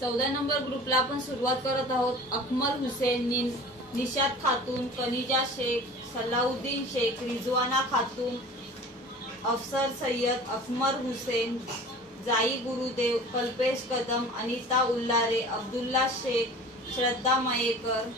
14 number ग्रुपला आपण सुरुवात करत आहोत। अकमल हुसेन, निशात खातून, कनिजा शेख, सलाउद्दीन शेख, रिजवाना खातून, अफसर सय्यद, अकमर हुसेन, जाई गुरुदेव, कल्पेश कदम, अनिता उल्लारे, अब्दुल्ला शेख, श्रद्धा मयेकर,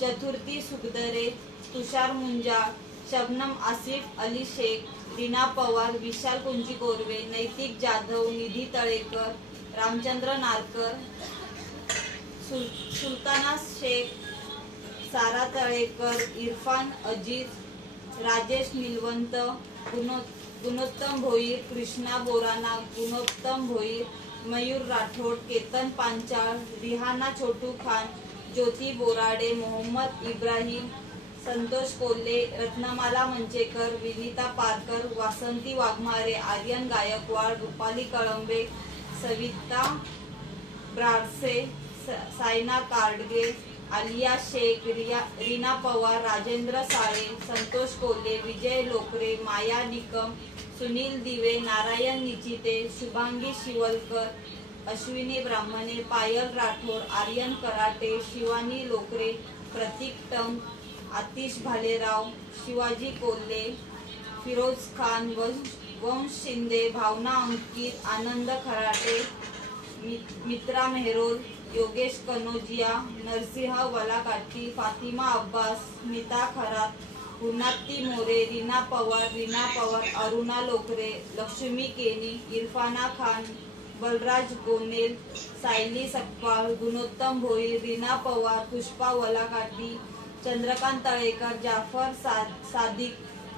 चतुर्थी सुखदरे, तुषार मुंजाळ, शबनम आसिफ, अली शेख, रीना पवार, विशाल कुंजी कोरवे, नैतिक जाधव, निधी तळेकर, रामचंद्र नारकर, सुलताना शेख, सारा तळेकर, इरफान अजीज, राजेश निलवंत, गुणोत्तम भोईर, कृष्णा बोराना, गुणोत्तम भोईर, मयूर राठोड, केतन पांचाळ, रिहाना छोटू खान, ज्योती बोराडे, मोहम्मद इब्राहिम, संतोष कोल्हे, रत्नमाला मंचेकर, विनीता पारकर, वासंती वाघमारे, आर्यन गायकवाड, रुपाली कळंबे, सविता ब्राडसे, सायना कार्डगे, आलिया शेख, रीना पवार, राजेंद्र साळे, संतोष कोल्हे, विजय लोकरे, माया निकम, सुनील दिवे, नारायण निचिते, शुभांगी शिवलकर, अश्विनी ब्राह्मणे, पायल राठोड, आर्यन कराटे, शिवानी लोकरे, प्रतीक टंग, आतिश भालेराव, शिवाजी कोल्हे, फिरोज खान, वंश शिंदे, भावना अंकित, आनंद खराटे, मित्रा मेहरोल, योगेश कनोजिया, नरसिंह वलाकाठी, फातिमा अब्बास, स्मिता खरात, पुनाती मोरे, रीना पवार, अरुणा लोकरे, लक्ष्मी केनी, इरफाना खान, बलराज गोनेल, सायली सकपाळ, गुणोत्तम भोईर, रीना पवार, पुष्पा वलाकाठी, चंद्रकांत तळेकर, जाफर सादिक,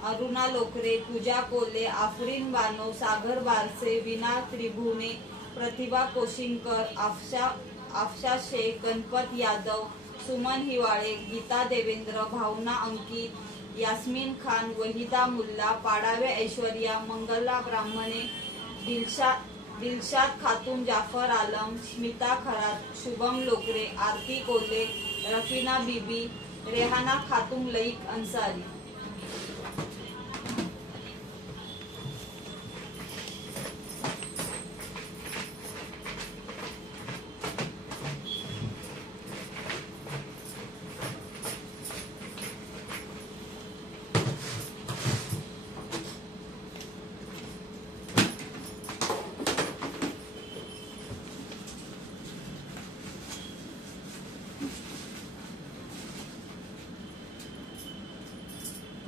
अरुणा लोकरे, पूजा कोल्हे, आफरीन बानो, सागर बारसे, विना त्रिभुवने, प्रतिभा कोशिंकर, आफशा शेख, गणपत यादव, सुमन हिवाळे, गीता देवेंद्र, भावना अंकित, यास्मीन खान, वहिदा मुल्ला, पाडावे ऐश्वर्या, मंगला ब्राह्मणे, दिलशाद खातून, जाफर आलम, स्मिता खरात, शुभम लोकरे, आरती कोल्हे, रफीना बीबी, रेहाना खातून, लईक अन्सारी।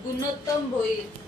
गुणोत्तम भोईर,